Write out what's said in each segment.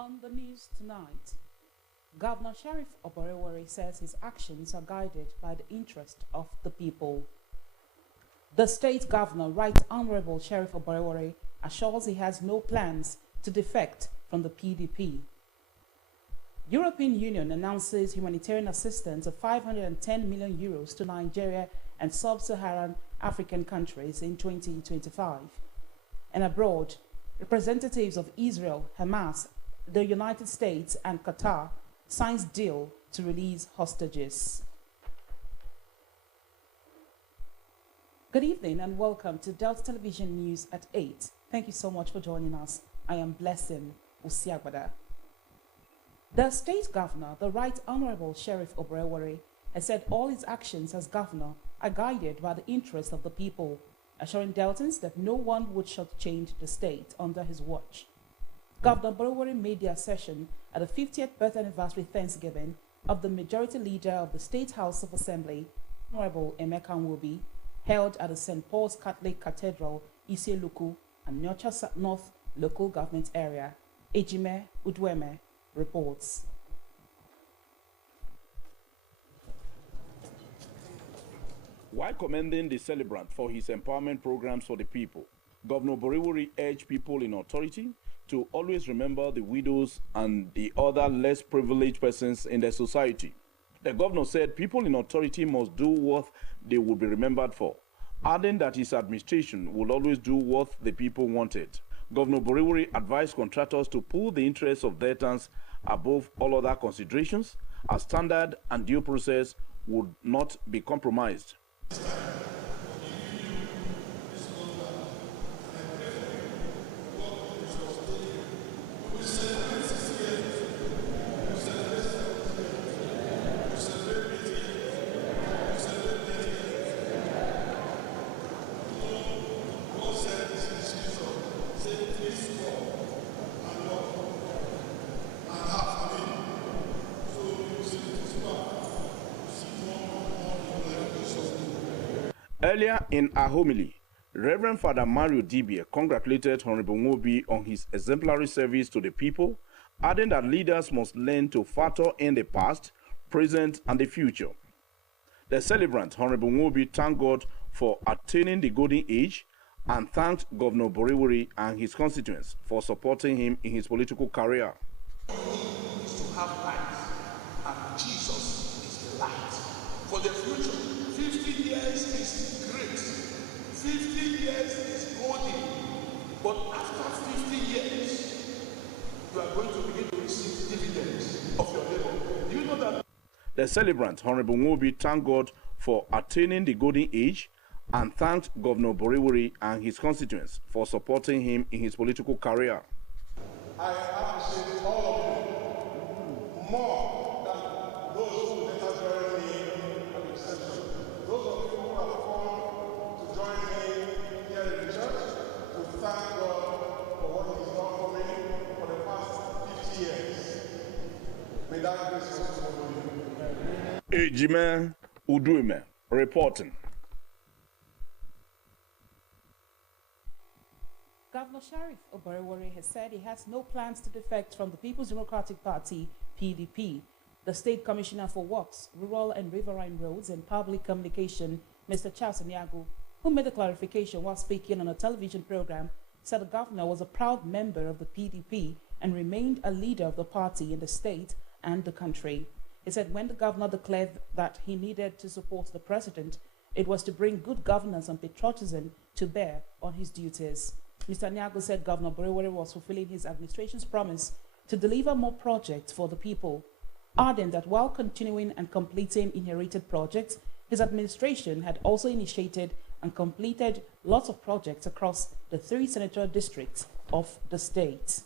On the news tonight, Governor Sheriff Oborevwori says his actions are guided by the interest of the people. The state governor, Right Honorable Sheriff Oborevwori, assures he has no plans to defect from the PDP. European Union announces humanitarian assistance of 510 million euros to Nigeria and sub-Saharan African countries in 2025. And abroad, representatives of Israel, Hamas, the United States and Qatar signs deal to release hostages. Good evening and welcome to Delta Television News at 8. Thank you so much for joining us. I am Blessing Usiagbada. The state governor, the Right Honorable Sheriff Oborevwori, has said all his actions as governor are guided by the interests of the people, assuring Deltans that no one would shortchange the state under his watch. Governor Oborevwori made the assertion at the 50th birth anniversary Thanksgiving of the majority leader of the State House of Assembly, Honorable Emeka Nwobi, held at the St. Paul's Catholic Cathedral, Isieluku, and Nyocha North local government area. Ejime Udweme reports. While commending the celebrant for his empowerment programs for the people, Governor Oborevwori urged people in authority to always remember the widows and the other less privileged persons in their society. The governor said people in authority must do what they will be remembered for, adding that his administration will always do what the people wanted. Governor Oborevwori advised contractors to put the interests of Deltans above all other considerations, as standard and due process would not be compromised. Earlier in a homily, Reverend Father Mario Dibia congratulated Honorable Nwobi on his exemplary service to the people, adding that leaders must learn to factor in the past, present, and the future. The celebrant, Honorable Nwobi, thanked God for attaining the golden age and thanked Governor Oborevwori and his constituents for supporting him in his political career. To have light, and Jesus is the light for the future. 50 years is great, 50 years is golden, but after 50 years, you are going to begin to receive dividends of your labor. Do you know that? The celebrant, Honorable Nwobi, thanked God for attaining the golden age and thanked Governor Oborevwori and his constituents for supporting him in his political career. I appreciate all of you more than those who let us join me at reception. Those of you who have come to join me here in the church to thank God for what He's done for me for the past 50 years. May that grace continue for you. Ejime Udweme reporting. Governor Sheriff Oborevwori has said he has no plans to defect from the People's Democratic Party, PDP. The State Commissioner for Works, Rural and Riverine Roads and Public Communication, Mr. Charles Aniagu, who made the clarification while speaking on a television program, said the governor was a proud member of the PDP and remained a leader of the party in the state and the country. He said when the governor declared that he needed to support the president, it was to bring good governance and patriotism to bear on his duties. Mr. Aniagu said Governor Oborevwori was fulfilling his administration's promise to deliver more projects for the people, adding that while continuing and completing inherited projects, his administration had also initiated and completed lots of projects across the 3 senatorial districts of the state.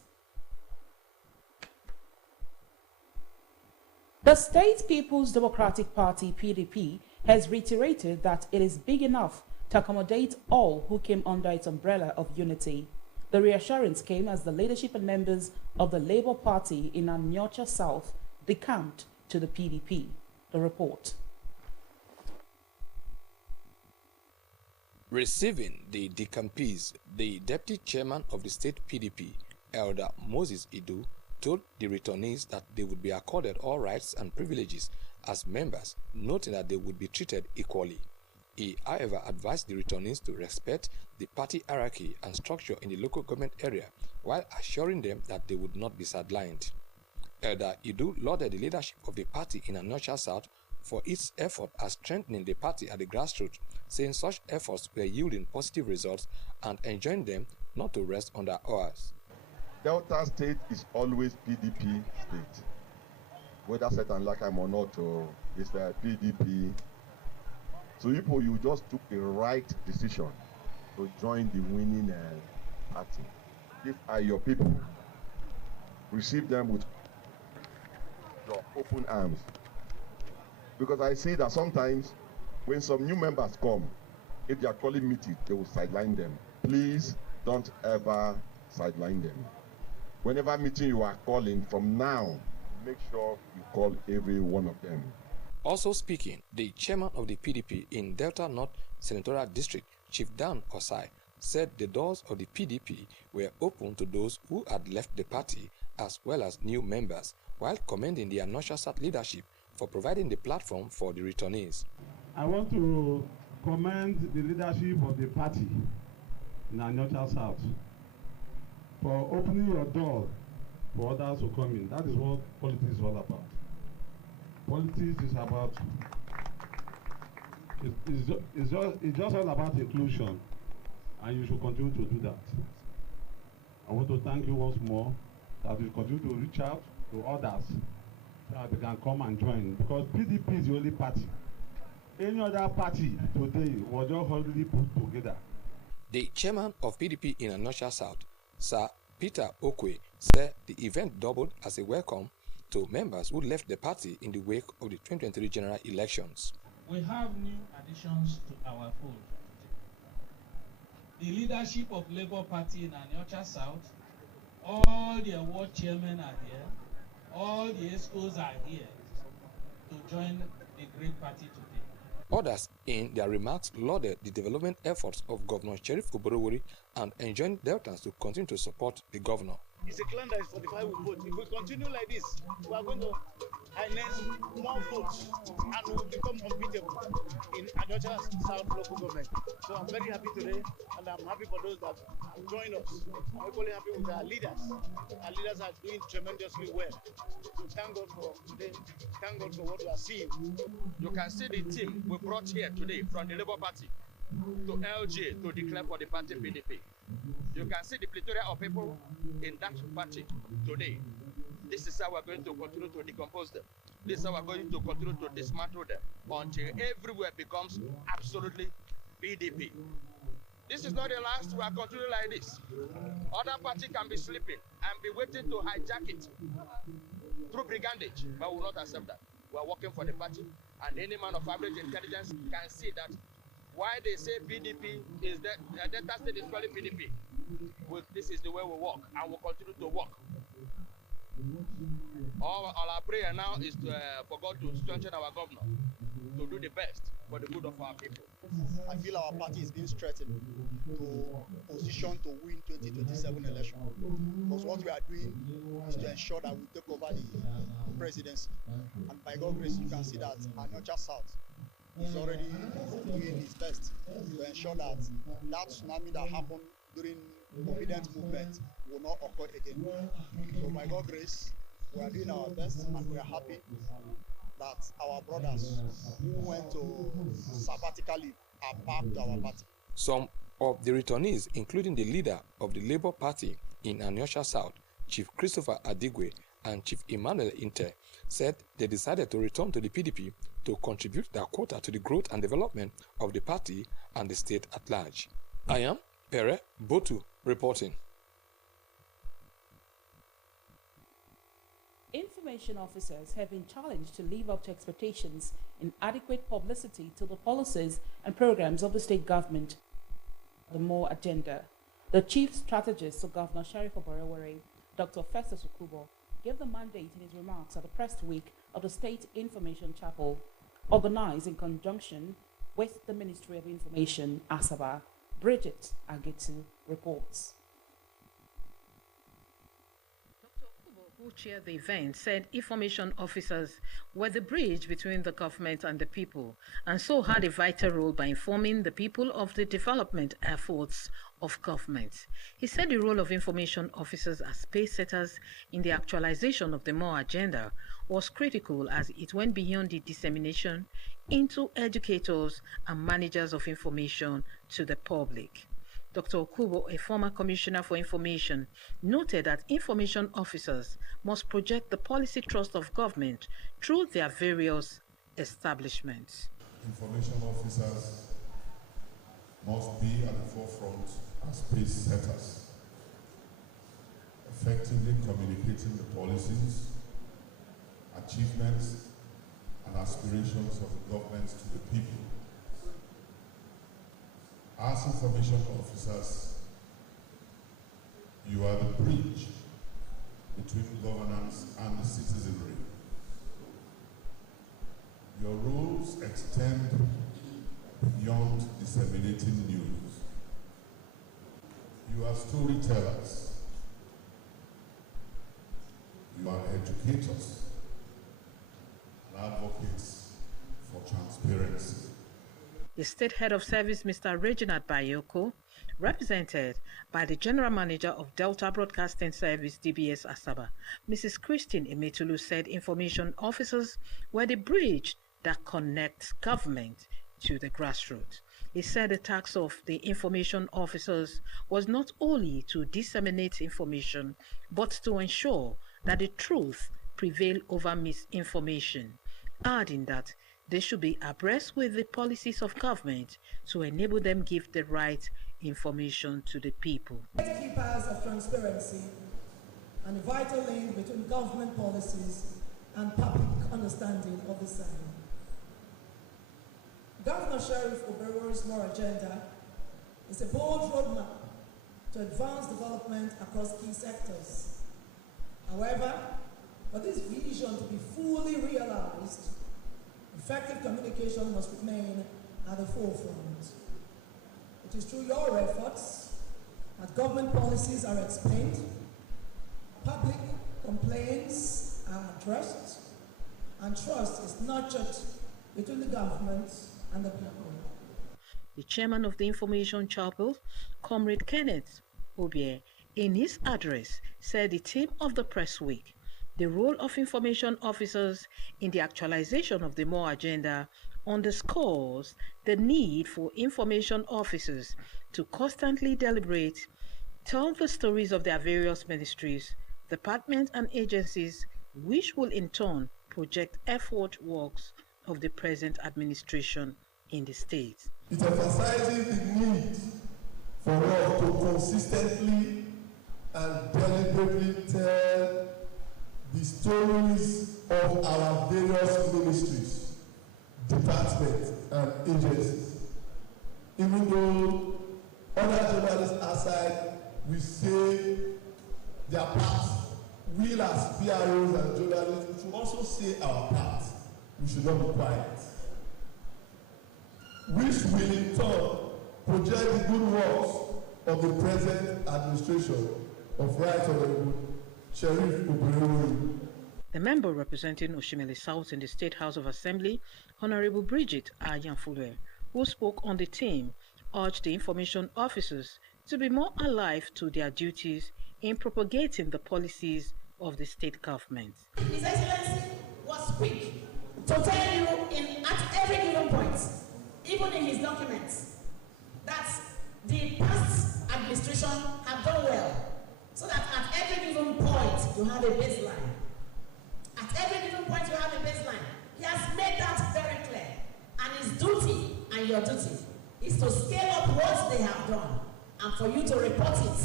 The State People's Democratic Party, PDP, has reiterated that it is big enough to accommodate all who came under its umbrella of unity. The reassurance came as the leadership and members of the Labour Party in Anyocha South decamped to the PDP. The report. Receiving the decampees, the deputy chairman of the state PDP, Elder Moses Idu, told the returnees that they would be accorded all rights and privileges as members, noting that they would be treated equally. He, however, advised the returnees to respect the party hierarchy and structure in the local government area, while assuring them that they would not be sidelined. Elder Idu lauded the leadership of the party in Anocha South for its effort at strengthening the party at the grassroots, saying such efforts were yielding positive results and enjoined them not to rest on their oars. Delta State is always PDP state. Whether set and like I'm or not, it's the PDP. So you just took the right decision to join the winning party. These are your people. Receive them with your open arms. Because I see that sometimes when some new members come, if they are calling meetings, they will sideline them. Please don't ever sideline them. Whenever meeting you are calling from now, make sure you call every one of them. Also speaking, the chairman of the PDP in Delta North Senatorial District, Chief Dan Osai, said the doors of the PDP were open to those who had left the party as well as new members, while commending the Anocha South leadership for providing the platform for the returnees. I want to commend the leadership of the party in Anocha South for opening your door for others to come in. That is what politics is all about. Politics is about, it's just all about inclusion, and you should continue to do that. I want to thank you once more that you continue to reach out to others so that they can come and join, because PDP is the only party. Any other party today was just already put together. The chairman of PDP in Anocha South, Sir Peter Okwe, said the event doubled as a welcome to members who left the party in the wake of the 2023 general elections. We have new additions to our fold. The leadership of Labour Party in Anocha South, all the award chairmen are here, all the ESCOs are here to join the great party today. Others, in their remarks, lauded the development efforts of Governor Sheriff Oborowori and enjoined Deltans to continue to support the governor. It's a clan that is 45 with votes. If we continue like this, we are going to harness more votes and we will become unbeatable in Anocha South local government. So I'm very happy today, and I'm happy for those that join us. I'm equally happy with our leaders. Our leaders are doing tremendously well. So thank God for today. Thank God for what we are seeing. You can see the team we brought here today from the Labour Party to LG to declare for the party PDP. You can see the plethora of people in that party today. This is how we're going to continue to decompose them. This is how we're going to continue to dismantle them until everywhere becomes absolutely PDP. This is not the last. We are continuing like this. Other party can be sleeping and be waiting to hijack it through brigandage, but we will not accept that. We are working for the party, and any man of average intelligence can see that why they say PDP is that Delta State is called PDP. This is the way we work, and we'll continue to work. All our prayer now is for God to strengthen our governor to do the best for the good of our people. I feel our party is being strengthened to position to win 2027 election. Because what we are doing is to ensure that we take over the presidency. And by God's grace, you can see that Anocha South is already doing his best to ensure that that tsunami that happened during obedient movement will not occur again. So by God's grace, we are doing our best, and we are happy that our brothers who went to sabbatical leave are back to our party. Some of the returnees, including the leader of the Labour Party in Anocha South, Chief Christopher Adigwe, and Chief Emmanuel Inter, said they decided to return to the PDP to contribute their quota to the growth and development of the party and the state at large. I am Pere Botu reporting. Information officers have been challenged to live up to expectations in adequate publicity to the policies and programs of the state government. The more agenda. The chief strategist of Governor Sheriff Oborowori, Dr. Festus Okubo, gave the mandate in his remarks at the press week of the State Information Chapel, organized in conjunction with the Ministry of Information, Asaba. Bridget Agetu reports. Dr. Okubo who chaired the event, said information officers were the bridge between the government and the people, and so had a vital role by informing the people of the development efforts of government. He said the role of information officers as pace setters in the actualization of the MORE agenda was critical, as it went beyond the dissemination into educators and managers of information to the public. Dr. Okubo, a former commissioner for information, noted that information officers must project the policy trust of government through their various establishments. Information officers must be at the forefront as pace setters, effectively communicating the policies, achievements, and aspirations of the government to the people. As information officers, you are the bridge between governance and the citizenry. Your roles extend beyond disseminating news. You are storytellers. You are educators and advocates for transparency. The State Head of Service, Mr. Reginald Bayoko, represented by the General Manager of Delta Broadcasting Service, DBS Asaba, Mrs. Christine Emetulu, said information officers were the bridge that connects government to the grassroots. He said the task of the information officers was not only to disseminate information, but to ensure that the truth prevailed over misinformation, adding that they should be abreast with the policies of government to enable them give the right information to the people. Gatekeepers of transparency and a vital link between government policies and public understanding of the same. Governor Sheriff Oberewori's MORE agenda is a bold roadmap to advance development across key sectors. However, for this vision to be fully realized, effective communication must remain at the forefront. It is through your efforts that government policies are explained, public complaints are addressed, and trust is nurtured between the government and the people. The chairman of the Information Chapel, Comrade Kenneth Obie, in his address, said the theme of the press week, the role of information officers in the actualization of the MORE agenda, underscores the need for information officers to constantly deliberate, tell the stories of their various ministries, departments and agencies, which will in turn project effort works of the present administration in the state. It emphasizes the need for us to consistently and deliberately tell the stories of our various ministries, departments, and agencies. Even though other journalists aside, we say their part. We as PROs and journalists, we should also say our part. We should not be quiet. Which will in turn project the good works of the present administration of Right Honorable Sheriff Oberewori. The member representing Oshimele South in the State House of Assembly, Honorable Bridget Ayanfulwe, who spoke on the theme, urged the information officers to be more alive to their duties in propagating the policies of the state government. His Excellency was quick to tell you at every given point, even in his documents, that the past administration have done well, so that at every given point you have a baseline. At every given point you have a baseline. He has made that very clear. And his duty and your duty is to scale up what they have done and for you to report it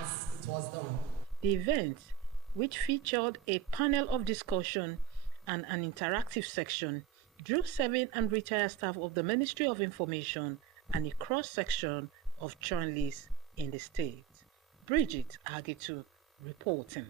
as it was done. The event, which featured a panel of discussion and an interactive section, drew serving and retired staff of the Ministry of Information and a cross-section of journalists in the state. Bridget Agitu reporting.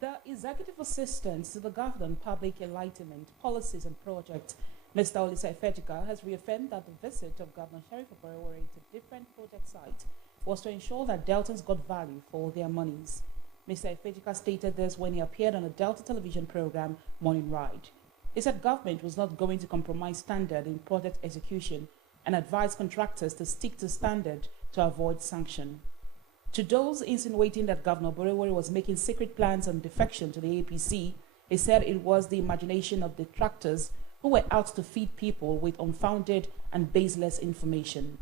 The Executive Assistant to the Governor on Public Enlightenment, Policies and Projects, Mr. Olisa Ifejika, has reaffirmed that the visit of Governor Sheriff Oberewori to different project sites was to ensure that Deltans got value for their monies. Mr. Ifejika stated this when he appeared on a Delta television program, Morning Ride. He said government was not going to compromise standard in project execution and advised contractors to stick to standard to avoid sanction. To those insinuating that Governor Borewori was making secret plans on defection to the APC, he said it was the imagination of detractors who were out to feed people with unfounded and baseless information.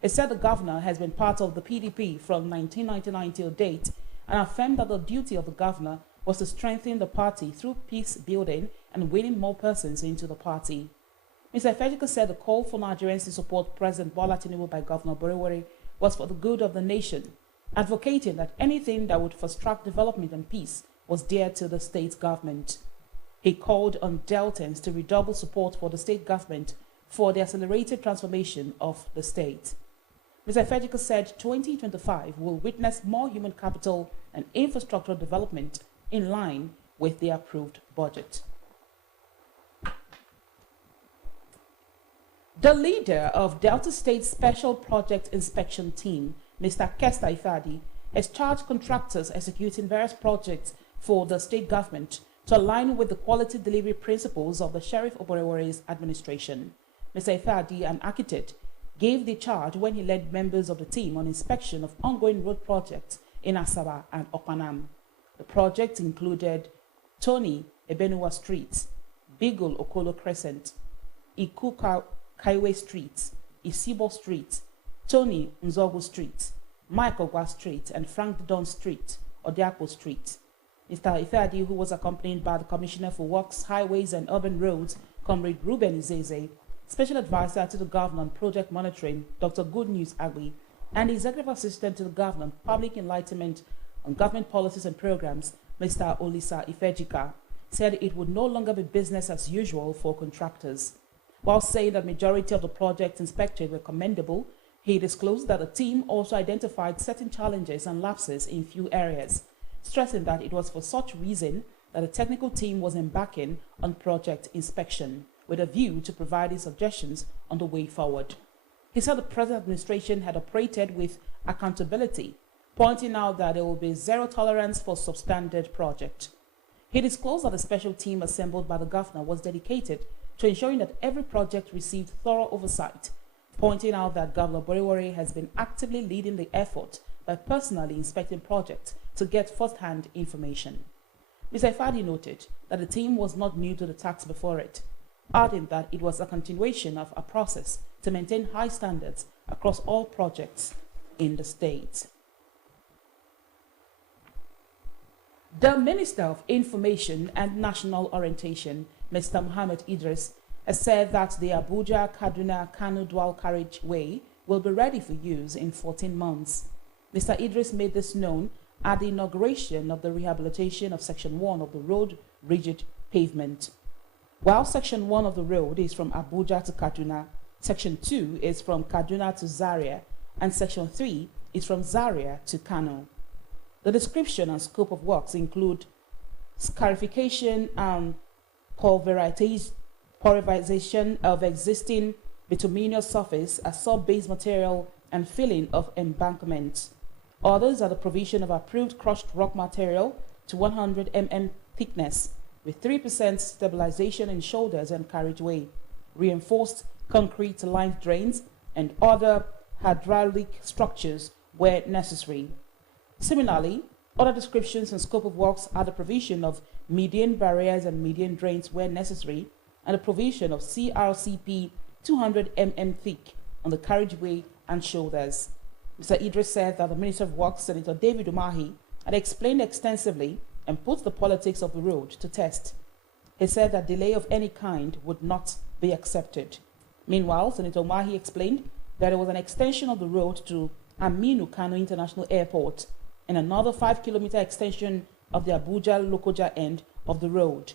He said the governor has been part of the PDP from 1999 till date and affirmed that the duty of the governor was to strengthen the party through peace building and winning more persons into the party. Mr. Ifejika said the call for Nigerians to support President Bola Tinubu by Governor Borewori was for the good of the nation, advocating that anything that would fast-track development and peace was dear to the state government. He called on Deltans to redouble support for the state government for the accelerated transformation of the state. Mr. Ifejika said 2025 will witness more human capital and infrastructural development in line with the approved budget. The leader of Delta State Special Project Inspection Team, Mr. Kesta Ifadi, has charged contractors executing various projects for the state government to align with the quality delivery principles of the Sheriff Oborewori's administration. Mr. Ifadi, an architect, gave the charge when he led members of the team on inspection of ongoing road projects in Asaba and Okpanam. The project included Tony Ebenua Street, Bigul Okolo Crescent, Iku Kaiwe Street, Isibo Street, Tony Nzogu Street, Mike Ogwa Street, and Frank Don Street, Odiapo Street. Mr. Ifeadi, who was accompanied by the Commissioner for Works, Highways and Urban Roads, Comrade Ruben Izeze, Special Advisor to the Governor on Project Monitoring, Dr. Good News Agui, and the Executive Assistant to the Governor on Public Enlightenment on Government Policies and Programs, Mr. Olisa Ifejika, said it would no longer be business as usual for contractors. While saying that majority of the projects inspected were commendable, he disclosed that the team also identified certain challenges and lapses in few areas, stressing that it was for such reason that the technical team was embarking on project inspection, with a view to providing suggestions on the way forward. He said the present administration had operated with accountability, pointing out that there will be zero tolerance for substandard project. He disclosed that the special team assembled by the governor was dedicated to ensuring that every project received thorough oversight, pointing out that Governor Borewori has been actively leading the effort by personally inspecting projects to get first-hand information. Mr. Ifadi noted that the team was not new to the task before it, adding that it was a continuation of a process to maintain high standards across all projects in the state. The Minister of Information and National Orientation, Mr. Mohammed Idris, has said that the Abuja-Kaduna-Kano dual carriageway will be ready for use in 14 months. Mr. Idris made this known at the inauguration of the rehabilitation of Section 1 of the road rigid pavement. While Section 1 of the road is from Abuja to Kaduna, Section 2 is from Kaduna to Zaria, and Section 3 is from Zaria to Kano. The description and scope of works include scarification and pulverization of existing bituminous surface as sub-base material and filling of embankments. Others are the provision of approved crushed rock material to 100 mm thickness with 3% stabilization in shoulders and carriageway, reinforced concrete lined drains, and other hydraulic structures where necessary. Similarly, other descriptions and scope of works are the provision of median barriers and median drains where necessary, and the provision of CRCP 200 mm thick on the carriageway and shoulders. Mr. Idris said that the Minister of Works, Senator David Umahi, had explained extensively and put the politics of the road to test. He said that delay of any kind would not be accepted. Meanwhile, Senator Umahi explained that there was an extension of the road to Aminu Kano International Airport and another 5-kilometer extension of the Abuja-Lokoja end of the road.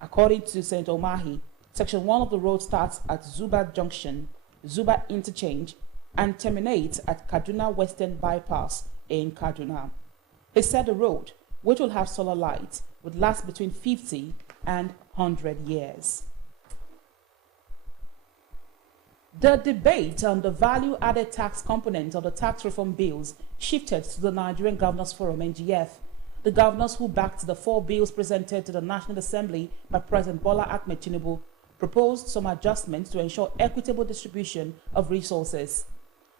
According to Senator Umahi, Section 1 of the road starts at Zuba Junction, Zuba Interchange, and terminates at Kaduna Western Bypass in Kaduna. He said the road, which will have solar lights, would last between 50 and 100 years. The debate on the value-added tax component of the tax reform bills shifted to the Nigerian Governors Forum, NGF. The governors who backed the 4 bills presented to the National Assembly by President Bola Ahmed Tinubu proposed some adjustments to ensure equitable distribution of resources.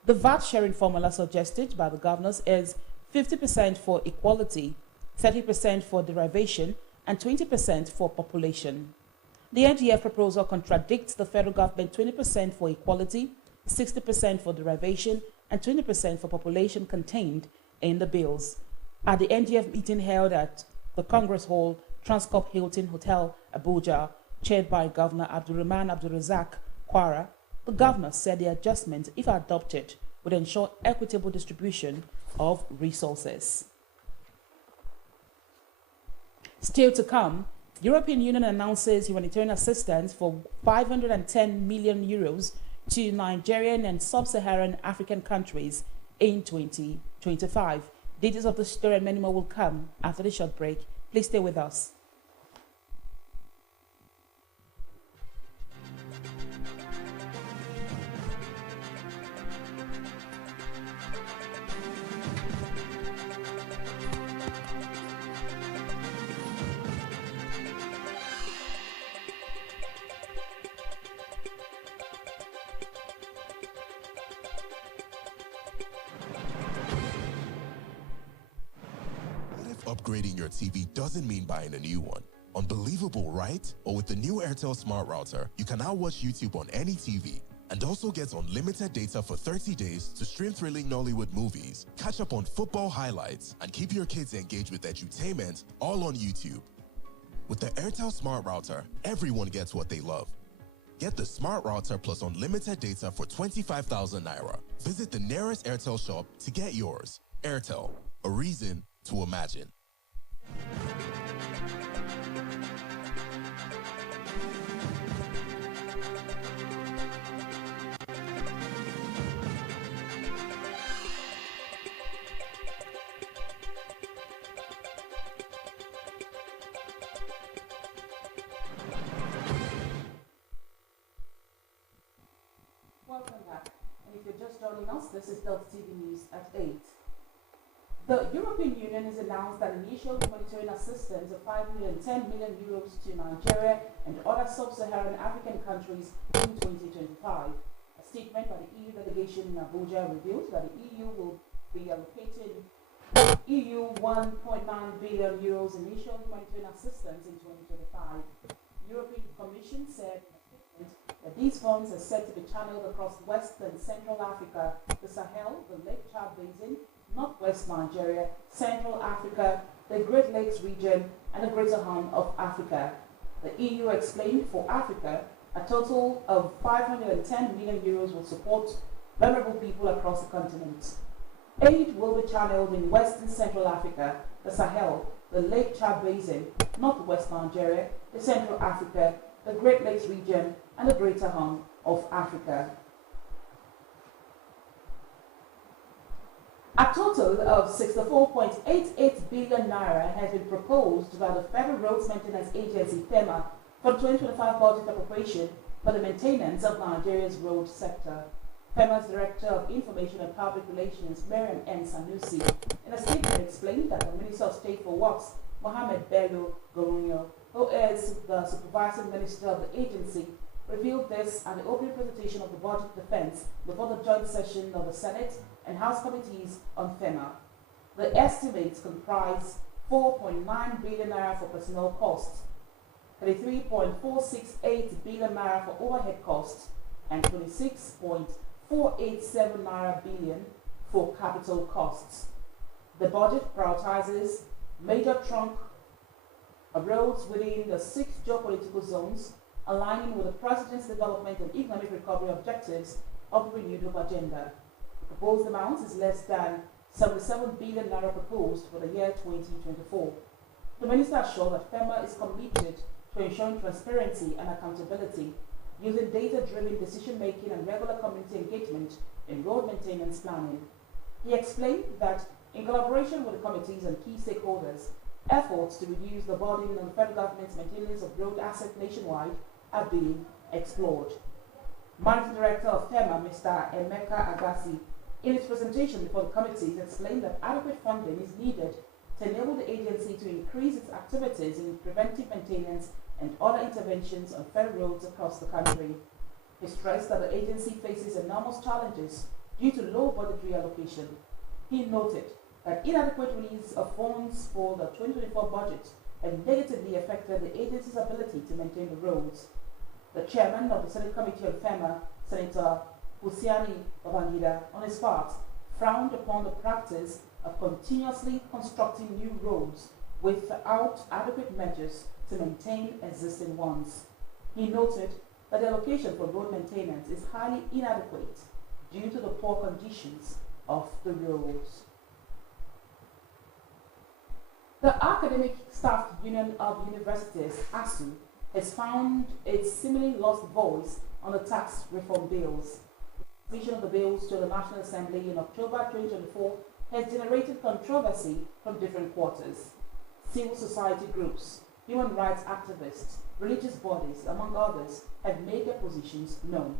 The VAT sharing formula suggested by the governors is 50% for equality, 30% for derivation, and 20% for population. The NGF proposal contradicts the federal government 20% for equality, 60% for derivation, and 20% for population contained in the bills. At the NGF meeting held at the Congress Hall, Transcorp Hilton Hotel, Abuja, chaired by Governor Abdulrahman Abdulrazak Kwara, the governor said the adjustment, if adopted, would ensure equitable distribution of resources. Still to come, European Union announces humanitarian assistance for 510 million euros to Nigerian and sub-Saharan African countries in 2025. Details of the story and many more will come after the short break. Please stay with us. Upgrading your TV doesn't mean buying a new one. Unbelievable, right? But with the new Airtel Smart Router, you can now watch YouTube on any TV and also get unlimited data for 30 days to stream thrilling Nollywood movies, catch up on football highlights, and keep your kids engaged with edutainment all on YouTube. With the Airtel Smart Router, everyone gets what they love. Get the Smart Router plus unlimited data for 25,000 Naira. Visit the nearest Airtel shop to get yours. Airtel, a reason to imagine. Welcome back. And if you're just joining us, this is Delta TV News at 8. The European Union has announced that initial humanitarian assistance of 510 million euros to Nigeria and other sub-Saharan African countries in 2025. A statement by the EU delegation in Abuja revealed that the EU will be allocating EU 1.9 billion euros initial humanitarian assistance in 2025. The European Commission said that these funds are set to be channeled across West and Central Africa, the Sahel, the Lake Chad Basin, Northwest Nigeria, Central Africa, the Great Lakes region, and the Greater Horn of Africa. The EU explained for Africa, a total of 510 million euros will support vulnerable people across the continent. Aid will be channeled in West and Central Africa, the Sahel, the Lake Chad Basin, Northwest Nigeria, the Central Africa, the Great Lakes region, and the Greater Horn of Africa. A total of 64.88 billion naira has been proposed by the Federal Roads Maintenance Agency, FEMA, for the 2025 budget appropriation for the maintenance of Nigeria's road sector. FEMA's Director of Information and Public Relations, Mariam N. Sanusi, in a statement explained that the Minister of State for Works, Mohammed Bello Gorunyo, who is the supervising minister of the agency, revealed this at the opening presentation of the budget defense before the joint session of the Senate and House committees on FEMA. The estimates comprise 4.9 billion naira for personnel costs, 33.468 billion naira for overhead costs, and 26.487 billion for capital costs. The budget prioritizes major trunk roads within the 6 geopolitical zones, aligning with the President's development and economic recovery objectives of the renewed agenda. The proposed amount is less than 77 billion naira proposed for the year 2024. The Minister assured that FEMA is committed to ensuring transparency and accountability, using data-driven decision-making and regular community engagement in road maintenance planning. He explained that in collaboration with the committees and key stakeholders, efforts to reduce the burden on the federal government's maintenance of road assets nationwide are being explored. Managing Director of FEMA, Mr. Emeka Agassi, in his presentation before the committee, explained that adequate funding is needed to enable the agency to increase its activities in preventive maintenance and other interventions on federal roads across the country. He stressed that the agency faces enormous challenges due to low budgetary allocation. He noted that inadequate release of funds for the 2024 budget had negatively affected the agency's ability to maintain the roads. The chairman of the Senate Committee on FEMA, Senator Hussaini Babangida, on his part, frowned upon the practice of continuously constructing new roads without adequate measures to maintain existing ones. He noted that the allocation for road maintenance is highly inadequate due to the poor conditions of the roads. The Academic Staff Union of Universities, ASU, has found its seemingly lost voice on the tax reform bills. The submission of the bills to the National Assembly in October 2024 has generated controversy from different quarters. Civil society groups, human rights activists, religious bodies, among others, have made their positions known.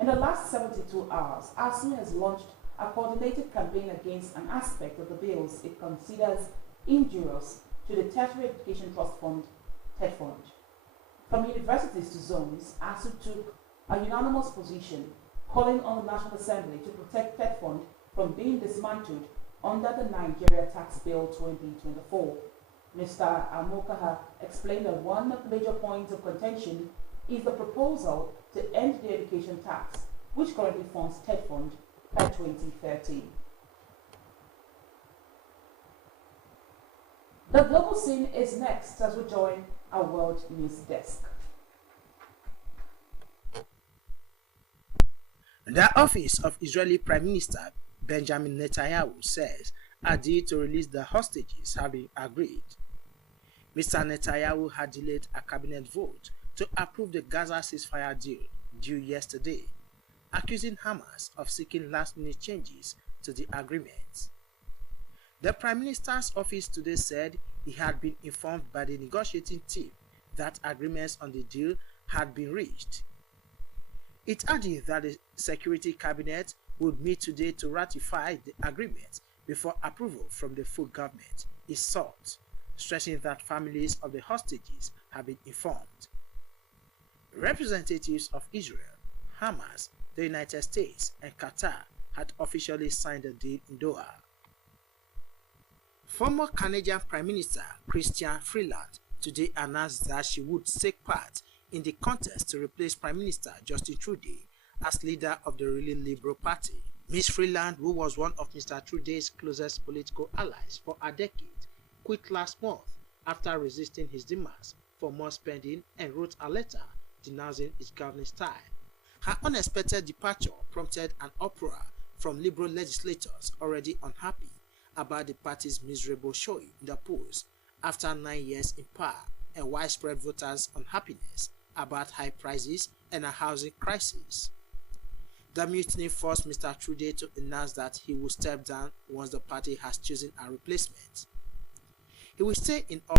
In the last 72 hours, ASU has launched a coordinated campaign against an aspect of the bills it considers injurious to the Tertiary Education Trust Fund, TETFund. From universities to zones, ASU took a unanimous position calling on the National Assembly to protect TETFund from being dismantled under the Nigeria Tax Bill 2024. Mr. Amokaha explained that one of the major points of contention is the proposal to end the education tax, which currently funds TETFund by 2030. The global scene is next as we join our World News Desk. The office of Israeli Prime Minister Benjamin Netanyahu says a deal to release the hostages have been agreed. Mr. Netanyahu had delayed a cabinet vote to approve the Gaza ceasefire deal due yesterday, accusing Hamas of seeking last-minute changes to the agreement. The Prime Minister's office today said he had been informed by the negotiating team that agreements on the deal had been reached. It added that the Security Cabinet would meet today to ratify the agreement before approval from the full government is sought, stressing that families of the hostages have been informed. Representatives of Israel, Hamas, the United States, and Qatar had officially signed a deal in Doha. Former Canadian Prime Minister Chrystia Freeland today announced that she would take part in the contest to replace Prime Minister Justin Trudeau as leader of the ruling Liberal Party. Ms. Freeland, who was one of Mr. Trudeau's closest political allies for a decade, quit last month after resisting his demands for more spending and wrote a letter denouncing his governing style. Her unexpected departure prompted an uproar from Liberal legislators already unhappy about the party's miserable showing in the polls after 9 years in power and widespread voters' unhappiness about high prices and a housing crisis. The mutiny forced Mr. Trudeau to announce that he will step down once the party has chosen a replacement. He will stay in